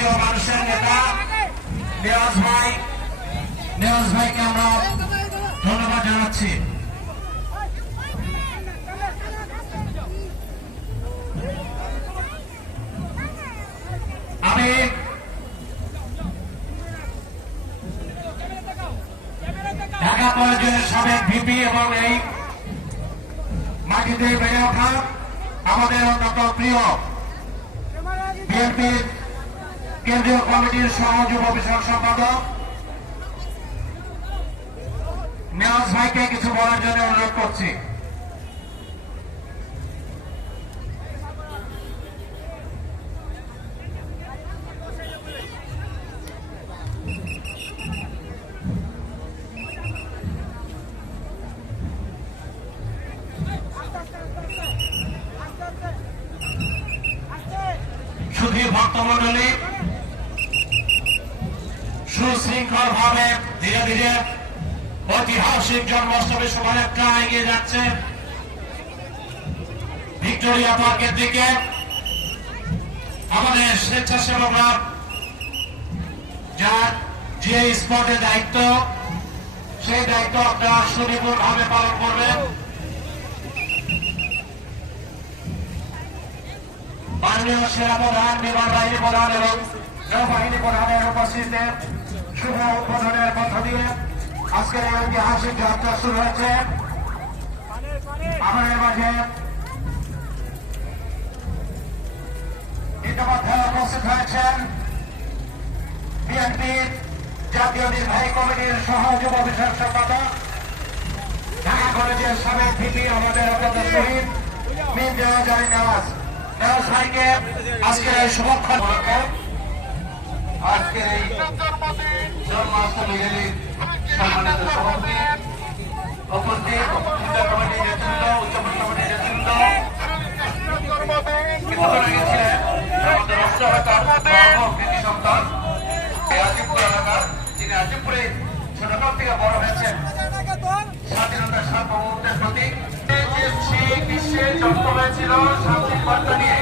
প্রিয় মানুষের নেতা নেওয়াজ ভাইকে আমরা ধন্যবাদ জানাচ্ছি। আমি ঢাকা কলেজের সাবেক ভিপি এবং এই মাটিতে বেড়ে ওঠা আমাদের অন্যতম প্রিয় বিএনপির কেন্দ্রীয় কমিটির সহ যুব বিষয়ক সম্পাদক নেওয়াজ ভাইকে কিছু বলার জন্য অনুরোধ করছি। সুধী ভক্তমন্ডলী, সুশৃঙ্খল ভাবে ধীরে ধীরে ঐতিহাসিক জন্মাষ্টমী শোভাযাত্রা এগিয়ে যাচ্ছে ভিক্টোরিয়া পার্কের দিকে। আমাদের স্বেচ্ছাসেবকরা যার যে স্পটে দায়িত্ব, সেই দায়িত্ব আপনারা সুনিপুণ ভাবে পালন করবেন। মাননীয় সেনাপ্রধান, বিমান বাহিনী প্রধান এবং নৌবাহিনী প্রধানের উপস্থিতিতে শুভ উদ্বোধনের মধ্য দিয়ে আজকের এই ঐতিহাসিক যাত্রা শুরু হয়েছে। আমাদের মাঝে ইতিমধ্যে উপস্থিত হয়েছেন বিএনপির জাতীয় নির্বাহী কমিটির সহ যুব বিষয়ক সম্পাদক, ঢাকা কলেজের সাবেক ভিপি, আমাদের আপনাদের শহীদ মীর নেওয়াজ ভাইকে আজকের এই শুভক্ষণ আজকের এই জন্মাষ্টমী র্যালির সম্মানিত সভাপতি উপস্থিত, পূজা কমিটির নেতৃত্ব, উচ্চপদ কমিটির নেতৃত্ব, গিয়েছিলেন আমাদের কৃতি সন্তান আজিমপুর এলাকার, যিনি আজিমপুরে ছোটকাল থেকে বড় হয়েছেন, স্বাধীনতার সার্বভৌমত্বের প্রতীক। বিশ্বে জন্ম হয়েছিল শান্তির বার্তা নিয়ে।